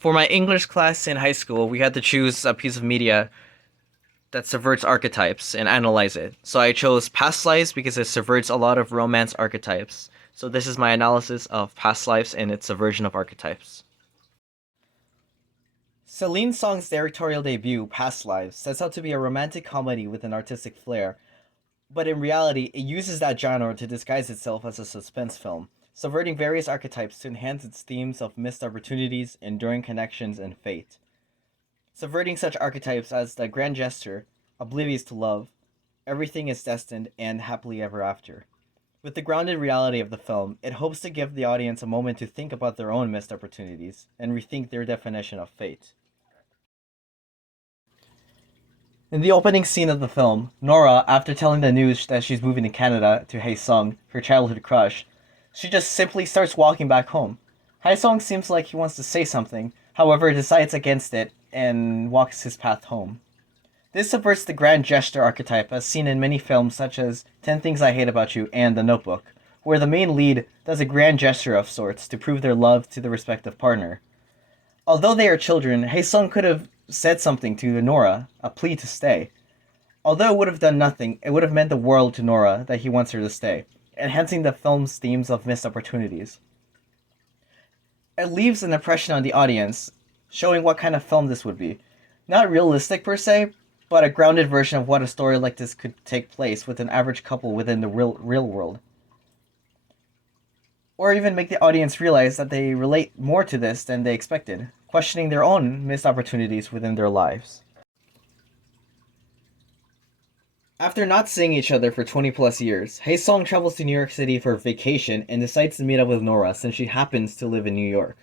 For my English class in high school, we had to choose a piece of media that subverts archetypes and analyze it. So I chose Past Lives because it subverts a lot of romance archetypes. So this is my analysis of Past Lives and its subversion of archetypes. Celine Song's directorial debut, Past Lives, sets out to be a romantic comedy with an artistic flair, but in reality, it uses that genre to disguise itself as a suspense film, subverting various archetypes to enhance its themes of missed opportunities, enduring connections, and fate. Subverting such archetypes as the grand gesture, oblivious to love, everything is destined, and happily ever after. With the grounded reality of the film, it hopes to give the audience a moment to think about their own missed opportunities and rethink their definition of fate. In the opening scene of the film, Nora, after telling the news that she's moving to Canada to Hae Sung, her childhood crush, she just simply starts walking back home. Hae Sung seems like he wants to say something, however decides against it and walks his path home. This subverts the grand gesture archetype as seen in many films such as 10 Things I Hate About You and The Notebook, where the main lead does a grand gesture of sorts to prove their love to the respective partner. Although they are children, Hae Sung could have said something to Nora, a plea to stay. Although it would have done nothing, it would have meant the world to Nora that he wants her to stay, enhancing the film's themes of missed opportunities. It leaves an impression on the audience, showing what kind of film this would be. Not realistic per se, but a grounded version of what a story like this could take place with an average couple within the real world. Or even make the audience realize that they relate more to this than they expected, questioning their own missed opportunities within their lives. After not seeing each other for 20 plus years, Hae Sung travels to New York City for vacation and decides to meet up with Nora since she happens to live in New York.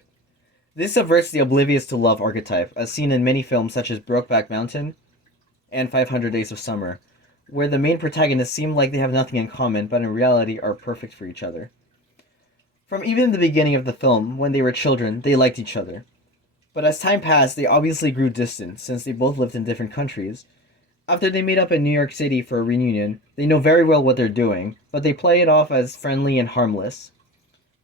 This subverts the oblivious to love archetype, as seen in many films such as Brokeback Mountain and 500 Days of Summer, where the main protagonists seem like they have nothing in common but in reality are perfect for each other. From even the beginning of the film, when they were children, they liked each other. But as time passed, they obviously grew distant since they both lived in different countries. After they meet up in New York City for a reunion, they know very well what they're doing, but they play it off as friendly and harmless.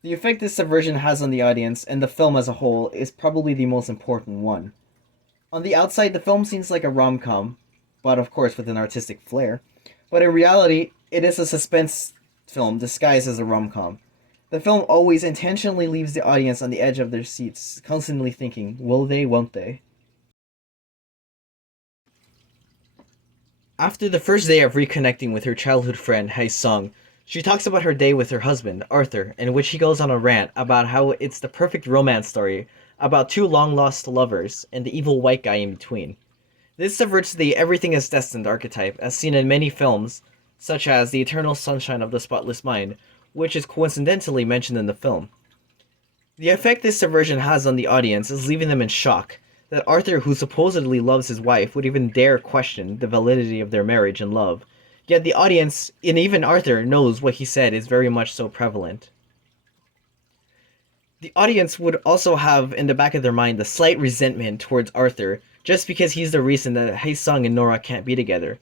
The effect this subversion has on the audience and the film as a whole is probably the most important one. On the outside, the film seems like a rom-com, but of course with an artistic flair. But in reality, it is a suspense film disguised as a rom-com. The film always intentionally leaves the audience on the edge of their seats, constantly thinking, will they, won't they? After the first day of reconnecting with her childhood friend, Hae Sung, she talks about her day with her husband, Arthur, in which he goes on a rant about how it's the perfect romance story about two long-lost lovers and the evil white guy in between. This subverts the everything is destined archetype as seen in many films, such as The Eternal Sunshine of the Spotless Mind, which is coincidentally mentioned in the film. The effect this subversion has on the audience is leaving them in shock that Arthur, who supposedly loves his wife, would even dare question the validity of their marriage and love. Yet the audience, and even Arthur, knows what he said is very much so prevalent. The audience would also have in the back of their mind the slight resentment towards Arthur just because he's the reason that Hae Sung and Nora can't be together.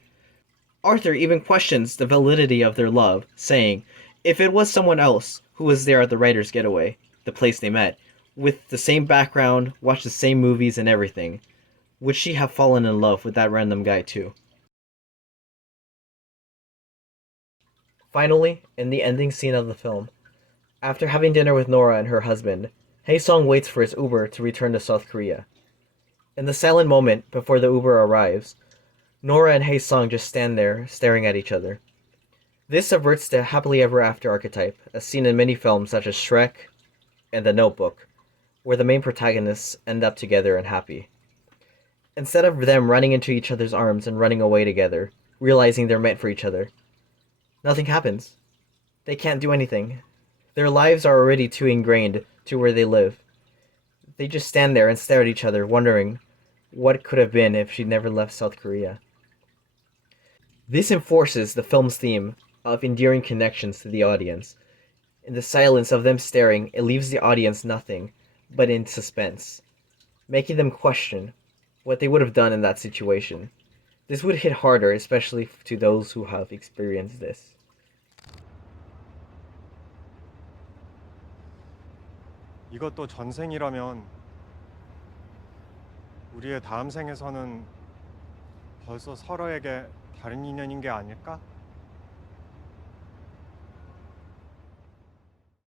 Arthur even questions the validity of their love, saying, if it was someone else who was there at the writer's getaway, the place they met, with the same background, watched the same movies and everything, would she have fallen in love with that random guy too? Finally, in the ending scene of the film, after having dinner with Nora and her husband, Hae Sung waits for his Uber to return to South Korea. In the silent moment before the Uber arrives, Nora and Hae Sung just stand there, staring at each other. This subverts the happily ever after archetype, as seen in many films such as Shrek and The Notebook, where the main protagonists end up together and happy. Instead of them running into each other's arms and running away together, realizing they're meant for each other, nothing happens. They can't do anything. Their lives are already too ingrained to where they live. They just stand there and stare at each other, wondering what could have been if she'd never left South Korea. This enforces the film's theme of endearing connections to the audience. In the silence of them staring, it leaves the audience nothing but in suspense, making them question what they would have done in that situation. This would hit harder, especially to those who have experienced this. 이것도 전생이라면 우리의 다음 생에서는 벌써 서로에게 다른 인연인 게 아닐까?